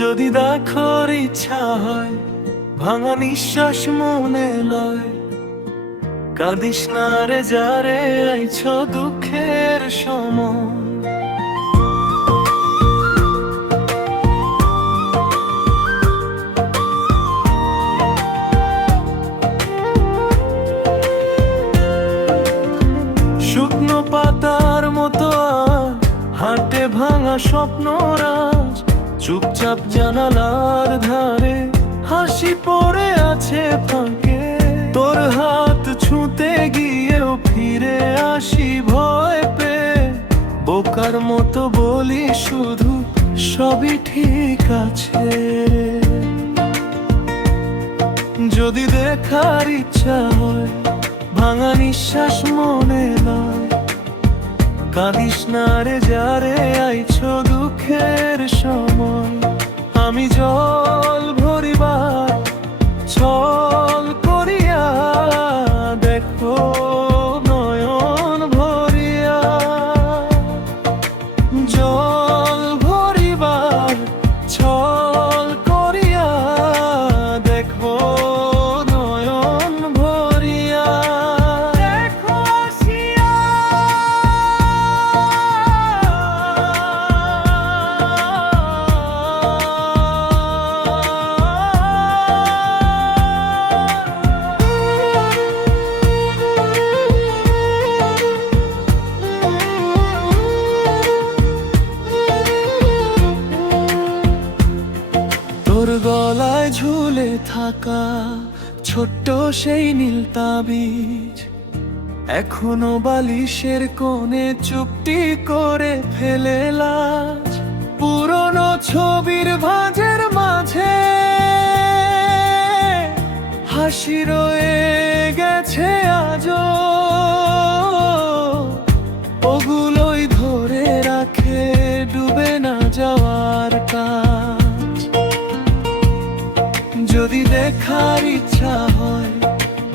যদি দেখার ইচ্ছা হয়, ভাঙা নিঃশ্বাস মনে লয়, কাঁদিস না রে যারে আইছ দুঃখের সময়। শুকনো পাতার মতো হাটে ভাঙা স্বপ্নরাজ, চুপচাপ জানালার ধারে হাসি পড়ে আছে ফাঁকে। তোর হাত ছুঁতে গিয়েও ফিরে আসি ভয় পেয়ে, বোকার মতো বলি শুধু সবই ঠিক আছে। যদি দেখার ইচ্ছা হয়, ভাঙা নিঃশ্বাস মনে লয়, কাঁদিস না রে যারে আইছ দুঃখের সময়। আমি জল ভরিবার ছল করিয়া দেখো নয়ন ভরিয়া, জল ভরিবার ছল করিয়া দেখো নয়ন ভরিয়া। দেখো আসিয়া তোর গলায় ঝুলে থাকা ছোট্ট সেই নীল তাবিজ, এখনো বালিশের কোণে চুপটি করে ফেলে লাজ। পুরনো ছবির ভাঁজের মাঝে হাসি রয়ে গেছে আজও, ওগুলোই ধরে রাখে ডুবে না যাওয়ার কাজ। যদি দেখার ইচ্ছা হয়,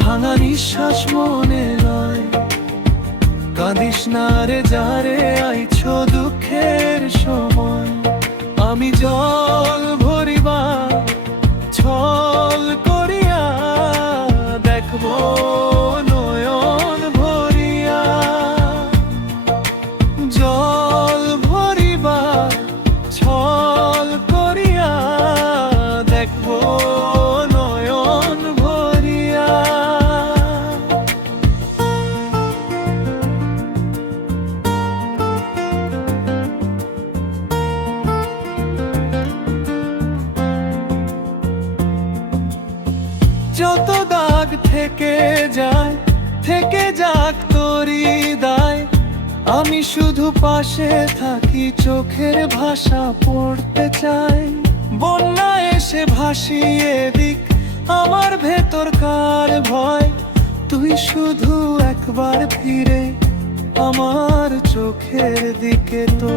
ভাঙা নিঃশ্বাস মনে লয়, কাঁদিস না রে যারে আইছ দুঃখের সময়। আমি জল ভরিবা ছল করিয়া দেখবো নয়ন ভরিয়া, জল ভরিবা ছল করিয়া দেখবো নয়ন ভরিয়া। যত দাগ থেকে যায়, থেকে যাক তোরি দায়, আমি শুধু পাশে থাকি, চোখের ভাষা পড়তে চাই। বন্যা এসে ভাসিয়ে দিক আমার ভেতরকার ভয়, তুই শুধু একবার ফিরে আমার চোখের দিকে তো।